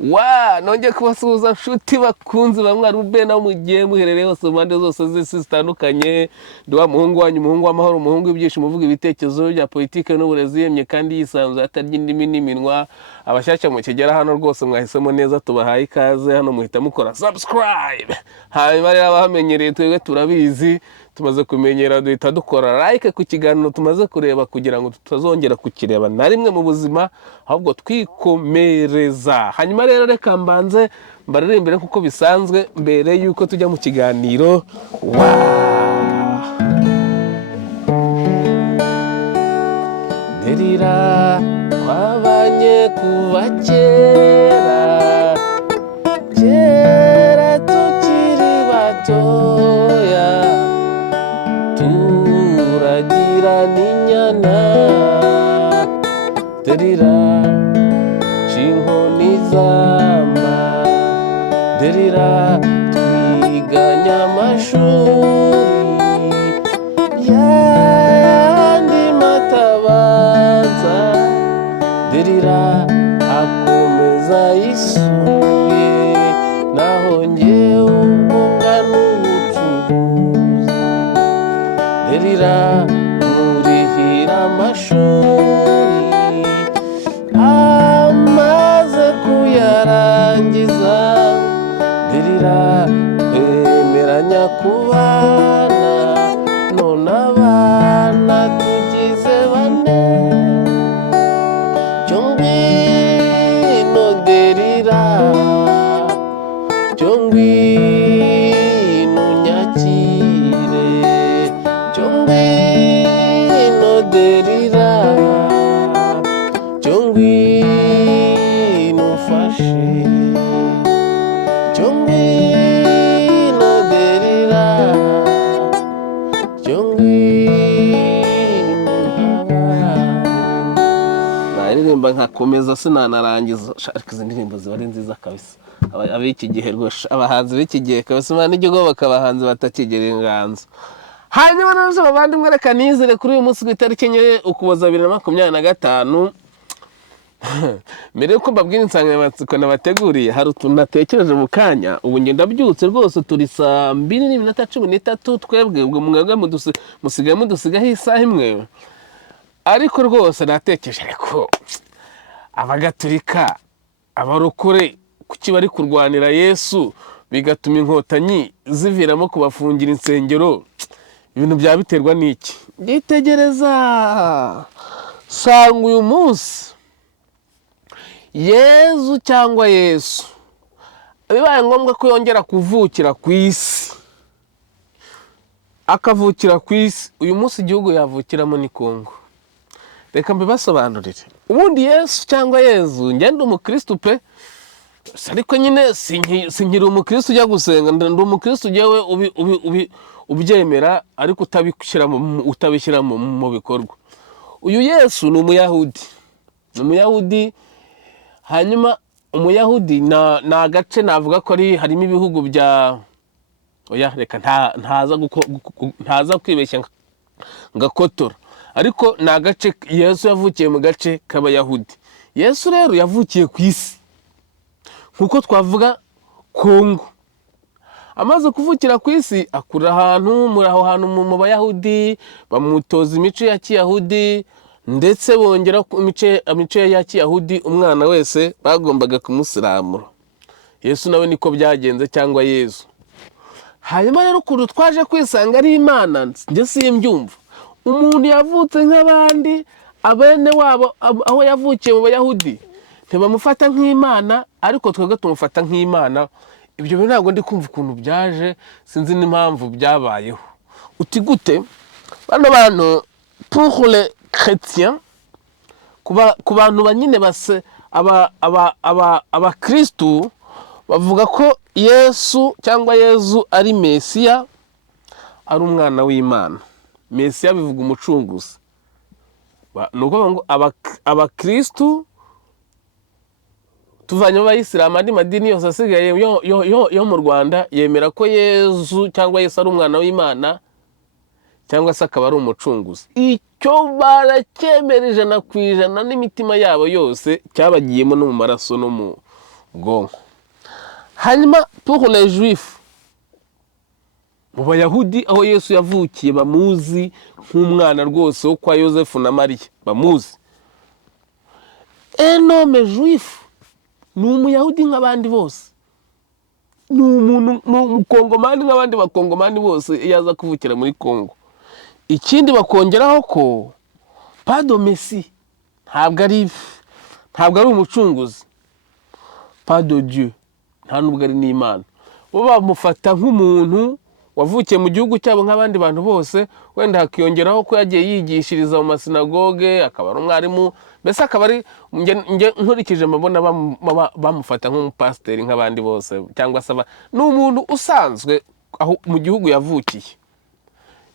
wa nongeye kubasuhuza nshuti bakunzi bamwe Ruben aho mugiye muherereye hose impande zose z'isi zitandukanye. Ndi wa muhungu wanyu, umuhungu w'amahoro, umuhungu w'ibyishimo, uvuga ibitekerezo bya politike n'uburezi yemye kandi yisanzuye atarya indimi n'iminwa. Abashyashya mu kigera hano rwose mwahisemo neza, tubahaye ikaze hano, muhita mukora subscribe. Hanyuma rero abahamenyereye twebwe turabizi, tumaze kumenyera duhita dukora like ku kiganiro tumaze kureba kugira ngo tutazongera kukireba na rimwe mu buzima, ahubwo twikomereza. Hanyuma rero reka mbanze mbaririmbire kuko bisanzwe mbere yuko tujya mu kiganiro. Derira twabanye kuva kera tukiri batoya, turagira n'inyana. Derira c'inkoni zamba, derira twiganya amashuri yandi matabanza, derira akomeza yisuye, naho njyewe ubunga n'ubucuruzi. Derira murihira amashuri, amaze kuyarangiza, derira twemeranya kubana, none abana tugize bane. Cyo ngwino derira, cyo ngwino unyakire, cyo ngwino derira, cyo ngwino umfashe, cyo ngwino derira, cyo ngwino ntabare. Naririmba nkakomeza sinanarangiza, ariko izi ndirimbo ziba ari nziza kabisa. Ab'iki gihe rwose, abahanzi b'iki gihe kabisa, imana igihugu bakabahanzi batakigera inganzo. Hanyuma rero abavandimwe, reka nizere kuri uyu munsi w'itariki enye Ukuboza 2025. Mbere yuko mbabwira insanganyamatsiko nabateguriye, hari utuntu natekereje mu kanya. Ubu njye ndabyutse rwose, turi saa 2:13, twebwe ubwo mwebwe musigaye mudusigaho isaha imwe. Ariko rwose natekereje, ariko abagatulika, abarokore kuki bari kurwanira Yesu bigatuma inkotanyi ziviramo kubafungira insengero? Ibintu byabiterwa n'iki? Nditegereza sanga uyu munsi Yezu cyangwa Yesu bibaye ngombwa ko yongera kuvukira ku isi, akavukira ku isi, uyu munsi igihugu yavukiramo ni Kongo. Reka mbibasobanurire. Ubundi Yesu cyangwa Yezu, njye ndi umukristo pe, ariko nyine sinkiri umukristo ujya gusenga, ndi umukristo ujyewe ubyemera ariko utabishyira mu bikorwa. Uyu Yesu ni umuyahudi, hanyuma umuyahudi na agace navuga ko harimo ibihugu bya reka ntaza kwibeshya ngakotora, ariko ni agace Yesu yavukiye mu gace k'abayahudi. Yesu rero yavukiye ku isi nkuko twavuga Kongo. Amaze kuvukira ku isi akura ahantu mu bayahudi, bamutoza imico ya kiyahudi, ndetse bongera imico ya kiyahudi. Umwana wese bagombaga kumusiramura. Yesu nawe niko byagenze, cyangwa Yesu. Hanyuma rero ukuntu twaje kwisanga ari Imana, njye simbyumva. Umuntu yavutse nk'abandi, abene wabo aho yavukiye mu bayahudi ntibamufata nk'Imana, ariko twebwe tumufata nk'Imana. Ibyo bintu ntabwo ndi kumva ukuntu byaje, sinzi n'impamvu byabayeho. Uti gute? Bano bantu pour les chrétiens, ku bantu banyine base abakristu bavuga ko Yesu cyangwa Yezu ari Mesiya, ari umwana w'Imana. Mesiya bivuga umucunguzi. Nuko ngo abakristu tuvanye abayisilamu, andi madini yose asigaye yo mu Rwanda yemera ko Yezu cyangwa Yesu ari umwana w'Imana, cyangwa se akaba ari umucunguzi. cyo baracyemera 100% n'imitima yabo yose cyabagiyemo no mu maraso no mu bwonko. Hanyuma pour les juifs, mu Bayahudi aho Yesu yavukiye bamuzi nk'umwana rwose wo kwa Yosefu na Mariya, bamuzi. Un homme juif ni umuyahudi nk'abandi bose, ni umuntu n'umukongomani nk'abandi bakongomani bose yaza kuvukira muri Kongo. Ikindi bakongeraho ko pas de Messie, ntabwo ari umucunguzi, pas de Dieu, nta nubwo ari n'Imana. Bo bamufata nk'umuntu wavukiye mu gihugu cyabo nk'abandi bantu bose, wenda hakiyongeraho ko yagiye yigishiriza mu masinagoge, akaba ari umwarimu, mbese akaba ari nkurikije mbona bamufata nk'umupasiteri nk'abandi bose, cyangwa se ni umuntu usanzwe aho mu gihugu yavukiye.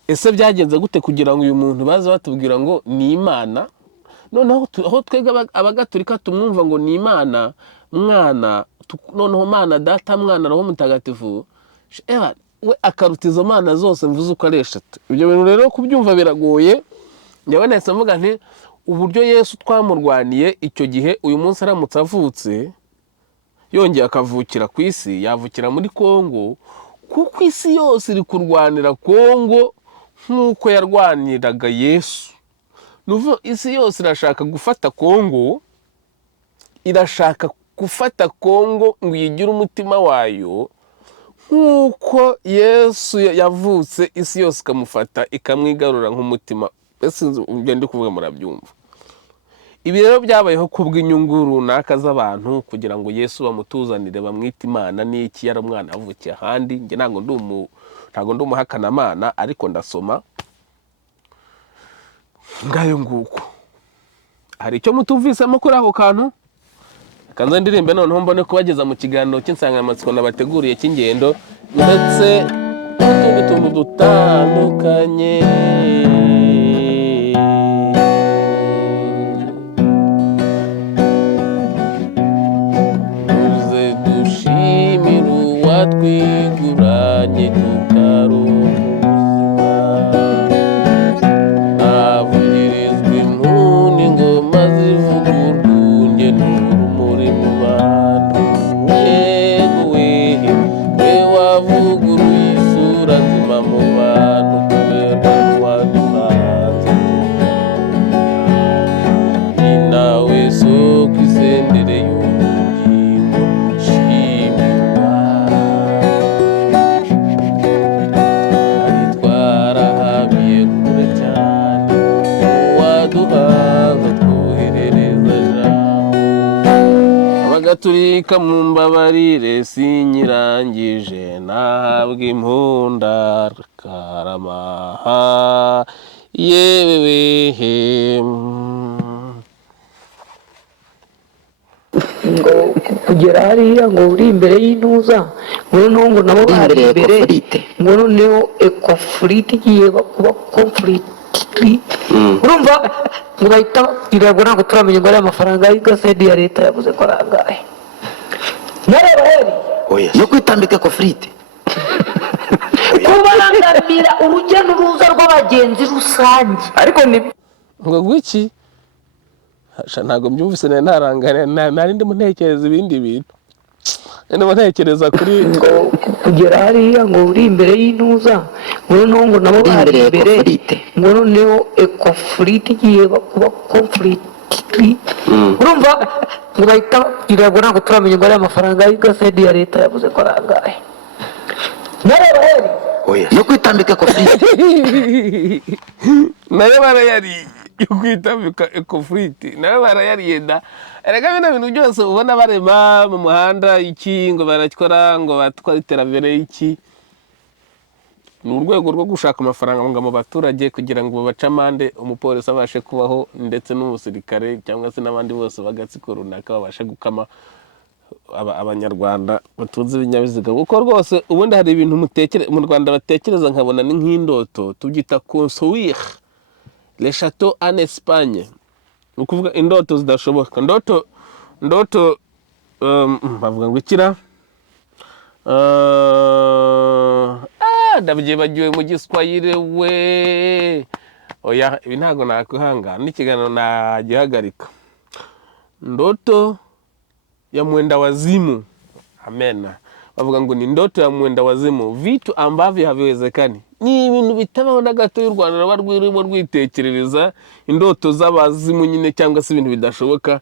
Ese byagenze gute kugira ngo uyu muntu baze batubwira ngo ni Imana? Noneho aho twega abagatolika tumwumva ngo ni Imana mwana, noneho Mana Data, Mwana, Roho Mutagatifu, we akaruta izo mana zose mvuze uko ari 3. Ibyo bintu rero kubyumva biragoye. Njyewe nahise mvuga nti uburyo Yesu twamurwaniye icyo gihe, uyu munsi aramutse avutse yongeye akavukira ku isi, yavukira muri Kongo, kuko isi yose iri kurwanira Kongo nk'uko yarwaniraga Yesu. Nuvuga isi yose irashaka gufata Kongo, irashaka gufata Kongo ngo yigire umutima wayo, nk'uko Yesu yavutse isi yose ikamufata ikamwigarura nk'umutima. Ese ibyo ndi kuvuga murabyumva. Ibi rero byabayeho kubw'inyungu runaka z'abantu kugira ngo Yesu bamutuzanire bamwite Imana n'iki, yari umwana avukiye ahandi. Nge ntago ndi umuhakana Imana, ariko ndasoma ngayo nguko. Hari icyo mutumvisemo kuri ako kantu? Kanza ndirimbe noneho mbone kubageza mu kiganiro cy'insanganyamatsiko nabateguriye cy'ingendo, ndetse n'utundi tuntu dutandukanye. Uze dushimire uwatwiguranye tukaruhuka, navugirizwa impundu ingoma zivuga urwunge n'urumuri mu bantu. Yewe we wavuguruye isura nzima mu bantu, kubera waduhanze ni nawe soko isendere y'ubugingo, shimirwa. Ari twarahabiye kure cyane, waduhanze twoherereza jambo. Abagatulika mumbabarire sinyirangije, nahabwa impunda karama yewe. ngo kugera hariya ngo uri imbere y'intuza, noneho ngo nabo bari imbere, ngo noneho ekofuriti igiye kuba konfuriti, urumva ngo bahita irabwo ntabwo turamenya ngo ari amafaranga y'gasedi ya leta yavuze ko ari angahe. Oya, yo kwitambika ekofuriti kubangamira urujya n'uruza rw'abagenzi rusange. Ariko ni ngo gwiki ntabwo mbyumvise, narangane nari ndimo ntekereza ibindi bintu, ndimo ntekereza kuri ngo kugera hariya ngo uri imbere y'intuza, ngo noneho ngo nabo bari imbere, ngo noneho ekofuriti igiye kuba konfuriti, urumva ngo bahita irabwo ntabwo turamenya ngo ari amafaranga y'gasedi ya leta yavuze ko ari angahe. oya, yo kwitambika ekofuriti nayo barayariye, yo kwitambika ekofuriti nayo barayariye da. Erega bino bintu byose ubona barema mu muhanda iki, ngo barakora, ngo batwara iterambere iki, ni urwego rwo gushaka amafaranga ngo mu baturage kugira ngo babace amande, umupolisi abashe kubaho, ndetse n'umusirikare cyangwa se n'abandi bose bagatsiko runaka babashe gukama abanyarwanda batunze ibinyabiziga. Kuko rwose ubundi hari ibintu mu Rwanda batekereza nkabona ni nk'indoto, tubyita construire les châteaux en Espagne, ni ukuvuga indoto zidashoboka. Ndoto bavuga ngo ikira, ndabyibagiwe mu Giswahili we, oya ibi ntabwo nakwihangana n'ikiganiro nagihagarika. Ndoto ya mwenda wazimu, amena, bavuga ngo ni ndoto ya mwenda wazimu, vitu ambavyo haviwezekani. Ni ibintu bitabaho na gato y'u Rwanda raba rwirimo rwitekerereza indoto z'abazimu nyine cyangwa se ibintu bidashoboka.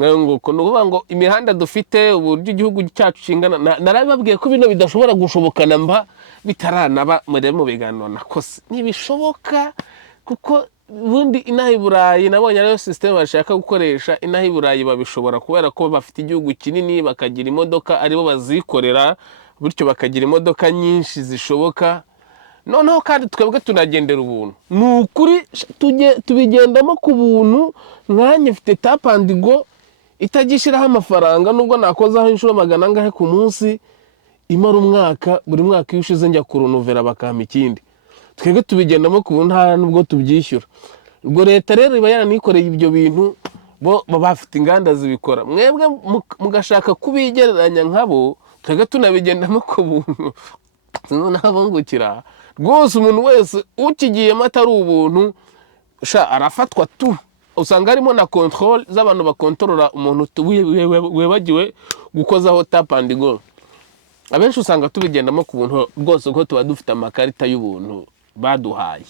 Ngo kuvuga ngo imihanda dufite uburyo igihugu cyacu kingana, narababwiye ko bino bidashobora gushobokana mba bitaranaba mu biganiro nakose. Nibishoboka kuko ubundi inaha i Burayi nabonye ariyo system bashaka gukoresha. Inaha i Burayi babishobora kubera ko bafite igihugu kinini, bakagira imodoka aribo bazikorera, bityo bakagira imodoka nyinshi zishoboka. Noneho kandi twebwe tunagendera ubuntu. Ni ukuri tubigendamo ku buntu. Mwanya mfite tap and go itagishiraho amafaranga, nubwo nakozaho inshuro 100 ku munsi, imara umwaka, buri mwaka iyo ushize njya kurunovera bakampa ikindi. Twebwe tubigendamo ku buntu nta nubwo tubyishyura. Ubwo leta rero iba yaranikoreye ibyo bintu, bo bafite inganda zibikora. Mwebwe mugashaka kubigereranya nkabo, twebwe tunabigendamo ku buntu. Nabungukira rwose. Umuntu wese ukigiyemo atari ubuntu arafatwa tu. Usanga harimo na control z'abantu bakontorora umuntu webagiwe gukozaho tap and go. Abenshi usanga tubigendamo ku buntu rwose ko tuba dufite amakarita y'ubuntu baduhaye.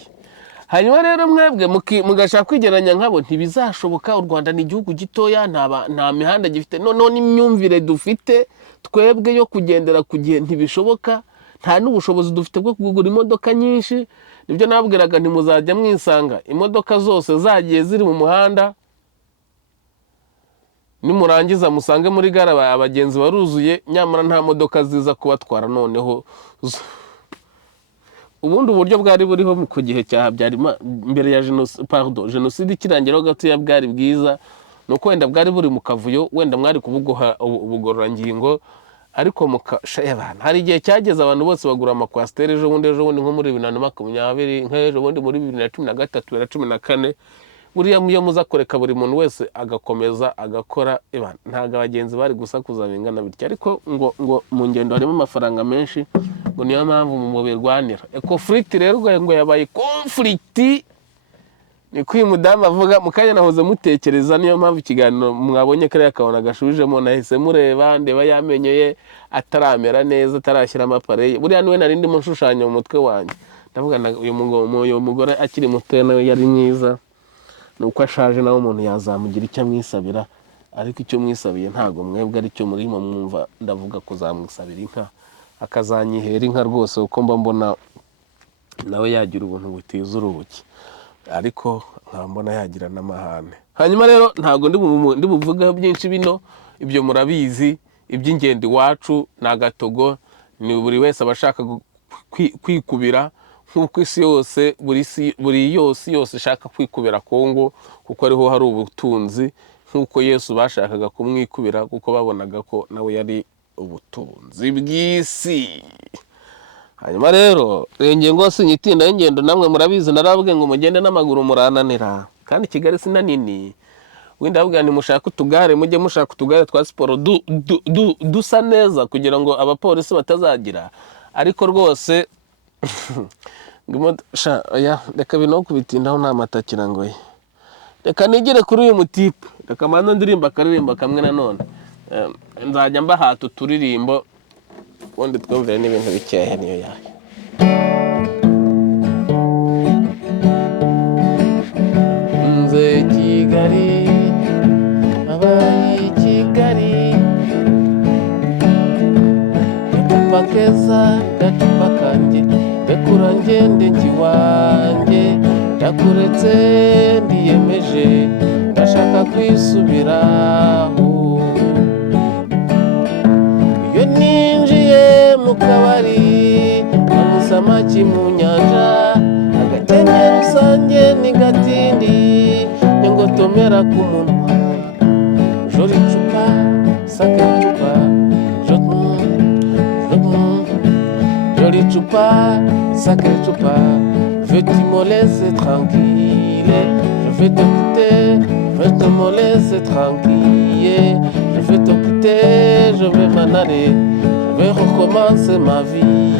Hanyuma rero mwebwe mugashaka kwigeranya nkabo, ntibizashoboka. U Rwanda ni igihugu gitoya, nta mihanda gifite. Noneho n'imyumvire dufite twebwe yo kugendera ku gihe ntibishoboka. Nta n'ubushobozi dufite bwo kugura imodoka nyinshi. Nibyo nabwiraga ntimuzajya mwisanga imodoka zose zagiye ziri mu muhanda, nimurangiza musange muri gare abagenzi baruzuye, nyamara nta modoka ziza kubatwara. Noneho ubundi uburyo bwari buriho ku gihe cya Habyarimana mbere ya jenoside ikirangiraho gatoya bwari bwiza, nuko wenda bwari buri mu kavuyo, wenda mwari kuvuga ubugororangingo. Ariko mukashayabana hari igihe cyageze abantu bose bagura amakwasiteri ejo bundi nko muri 2020, nk'ejo bundi muri 2013 2014. Buriya muyo muzakoreka buri muntu wese agakomeza agakora, ntaga abagenzi bari gusakuza bingana bityo. Ariko ngo mu ngendo harimo amafaranga menshi, ngo niyo mpamvu mu birwanira. Conflict rero ngo yabaye conflict, ni kwi mudamu avuga mukanya nahoze mutekereza. Niyo mpamvu ikiganiro mwabonye kare akabona gashubijemo, nahise mureba ndeba yamenyeye ataramera neza, atarashyira amapare. Buriya niwe narindi mu nshushanya mu mutwe wanjye. Ndavuga uyu mugore akiri muto nawe yari mwiza, nuko ashaje nawe umuntu yazamugira icyo amwisabira. Ariko icyo mwisabiye ntago mwebwe ari cyo murimo mwumva. Ndavuga kuzamwisabira inka, akazanyihera inka rwose, uko mbona nawe yagira ubuntu butiza urubuki, ariko nkambona yagira n'amahane. Hanyuma rero ntago ndi buvugaho byinshi bino, ibyo murabizi. Iby'ingendo iwacu na gatogo, ni buri wese abashaka kwikubira nk'uko isi yose buri yose ishaka kwikubira Kongo, kuko ariho hari ubutunzi, nk'uko Yesu bashakaga kumwikubira kuko babonaga ko nawe yari ubutunzi bw'isi. Hanyuma rero ingengo sinyitinda y'ingendo, namwe murabizi narabwe ngo mugende n'amaguru murananira, kandi Kigali sina nini. Wenda abwira ni mushaka utugare, mujye mushaka utugare twa siporo dusa neza kugira ngo abapolisi batazagira. Ariko rwose reka bino kubitindaho nta matakira ngo ye. Reka nigire kuri uyu mutipe, reka manda ndirimba akaririmba kamwe nanone. Nzajya mbahata uturirimbo ubundi twumvire n'ibintu bikehe niyo yayo. Nze Kigali, abayi Kigali, gacupa keza gacupa kanjye, rekura ngende nkiwanjye, ndakuretse ndiyemeje, ndashaka kwisubiraho. Iyo ninjiye mu kabari, nanyuze amagi mu nyanja, agatemera rusange n'igatindi, nyengotomera ku munwa. Joli icupa, sacré icupa, joli icupa, sacré icupa. Veux-tu me laisser tranquille? Je vais te quitter, je vais te me laisser tranquille. Je vais te quitter, je vais m'en aller, je vais recommencer ma vie.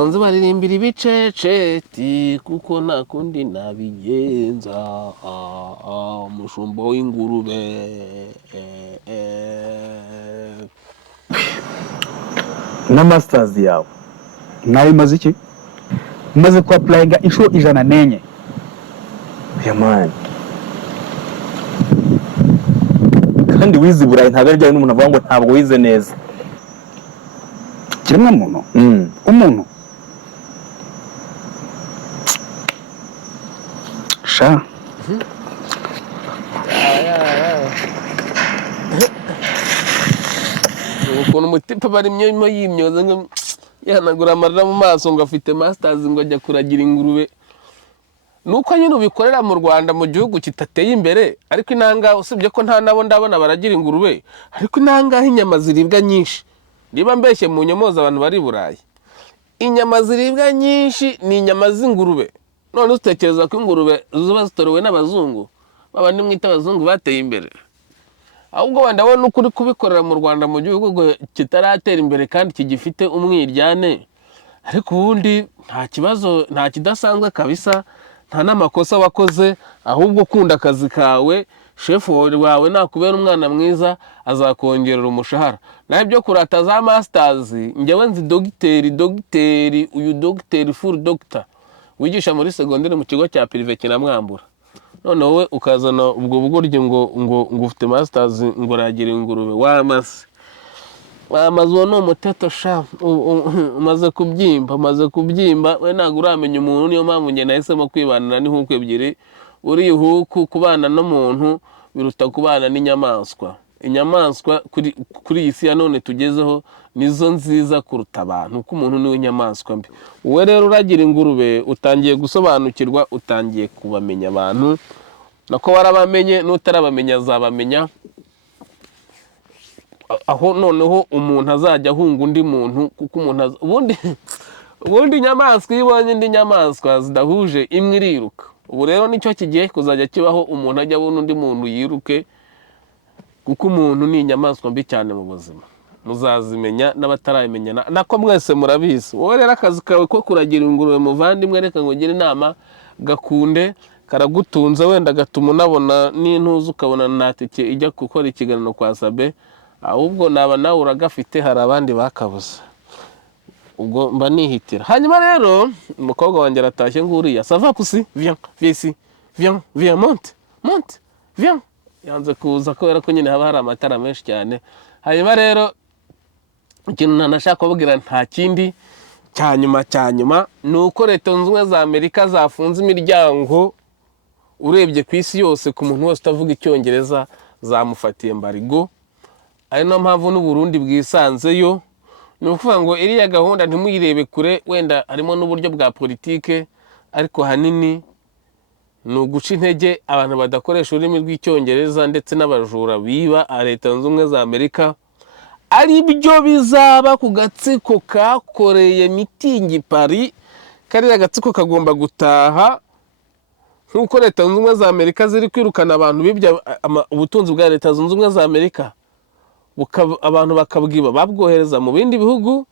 bazanze baririmbira ibiceceti kuko nta kundi nabigenza umushumba w'ingurube na masters yawe nawe imaze iki? Umaze ku applyinga inshuro 104. Yamani kandi wize Burayi ntabwo ari n'umuntu avuga ngo ntabwo wize neza. Kiremwa muntu umuntu sha ukuntu umutipe barimyemo yimyoza ngo yahanagura amarira mu maso ngo afite masters ngo ajya kuragira ingurube. Nuko nyine ubikorera mu Rwanda mu gihugu kitateye imbere, ariko inanga usibye ko nta nabo ndabona baragira ingurube, ariko inanga inyama ziribwa nyinshi. Niba mbeshye mu nyomoza abantu bari Burayi, inyama ziribwa nyinshi ni inyama z'ingurube. None utekereza ko ingurube zuba zitorowe n'abazungu, babandi mwita abazungu bateye imbere. Ahubwo wandabona ukuri kubikorera mu Rwanda mu gihugu kitaratera imbere kandi kigifite umwiryane, ariko ubundi nta kibazo, nta kidasanzwe kabisa, nta n'amakosa wakoze, ahubwo ukunda akazi kawe, chef wawe nakubera umwana mwiza azakongerera umushahara. Naho byo kurata za masters, njyewe nzi dogiteri uyu dogiteri full doctor wigisha muri secondaire mu kigo cya privé kinamwambura. None wowe ukazana ubwo bugoryi ngo ufite masters ngo ragira ingurube wamase. Wamaze no muteto sha umaze kubyimba we ntago uramenya umuntu, niyo mpamvu nge nahisemo kwibanira n'inkuko ebyiri. Uri ihuku kubana n'umuntu biruta kubana n'inyamaswa. Inyamaswa kuri iyi si ya none tugezeho nizo nziza kuruta abantu, kuko umuntu niwe inyamaswa mbi. Wowe rero uragira ingurube utangiye gusobanukirwa, utangiye kubamenya abantu, nako warabamenye n'utarabamenya azabamenya. Aho noneho umuntu azajya ahunga undi muntu, kuko umuntu ubundi inyamaswa ibonye indi nyamaswa zidahuje imwe iriruka. Ubu rero nicyo kigiye kuzajya kibaho, umuntu ajya abona undi muntu yiruke, kuko umuntu ni inyamaswa mbi cyane mu buzima. Muzazimenya n'abatarabimenya, nako mwese murabizi. Wowe rero akazi kawe ko kuragira ingurube muvandimwe, reka ngo ugire inama, gakunde, karagutunze, wenda gatuma unabona n'intuzi ukabona natike ijya gukora ikiganiro kwa Sabe. Ahubwo naba nawe uragafite, hari abandi bakabuze, ubwo mba nihitira. Hanyuma rero umukobwa wanjye aratashye nguriya, ça va pusi, viens ici, viens monte, viens. Yanze kuza kubera ko nyine haba hari amatara menshi cyane. Hanyuma rero ikintu nanashaka kubabwira nta kindi cyanyuma ni uko Leta Zunze Ubumwe za Amerika zafunze imiryango urebye ku isi yose ku muntu wese utavuga Icyongereza, zamufatiye mbarigo. Ari no mpamvu n'u Burundi bwisanzeyo. Ni ukuvuga ngo iriya gahunda ntimuyirebe kure, wenda harimo n'uburyo bwa politike, ariko hanini ni uguca intege abantu badakoresha ururimi rw'Icyongereza ndetse n'abajura biba Leta Zunze Ubumwe za Amerika. Ari byo bizaba ku gatsiko kakoreye mitingi Paris. Kariya gatsiko kagomba gutaha, nk'uko Leta Zunze Ubumwe za Amerika ziri kwirukana abantu bibye ubutunzi bwa Leta Zunze Ubumwe za Amerika, abantu bakabwiba babwohereza mu bindi bihugu.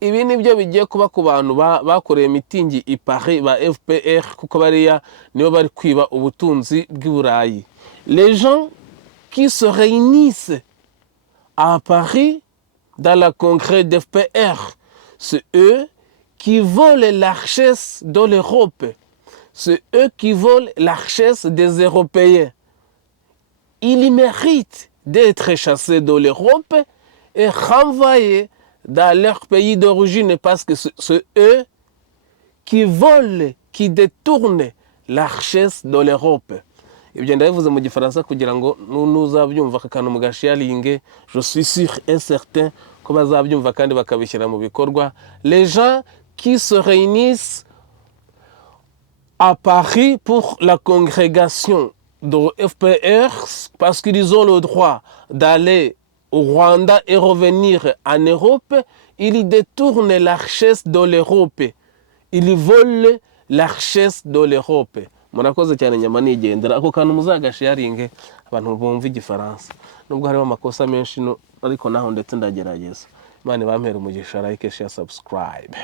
Ibi nibyo bigiye kuba ku bantu bakoreye mitingi i Paris ba FPR, kuko bariya nibo bari kwiba ubutunzi bw'i Burayi. Les gens qui se réunissent à Paris dans la congrès d'FPR, c'est eux qui volent la richesse de l'Europe. C'est eux qui volent la richesse des Européens. Ils méritent d'être chassés de l'Europe et renvoyés dans leur pays d'origine, parce que c'est eux qui volent, qui détournent la richesse de l'Europe. Ibyo ndabivuze mu gifaransa kugira ngo nuzabyumva kakano mugasharinge, je suis sûr et certain ko bazabyumva kandi bakabishyira mu bikorwa. Les gens qui se réunissent à Paris pour la congrégation de FPR, parce qu'ils ont le droit d'aller au Rwanda et revenir en Europe, ils détournent la richesse de l'Europe. Ils volent la richesse de l'Europe. Murakoze cyane nyama nigendera, ako kantu muzagasharinge abantu bumva igifaransa. Nubwo hariho amakosa menshi ariko naho ndetse ndagerageza. Imana bampera umugisha, like, share, subscribe.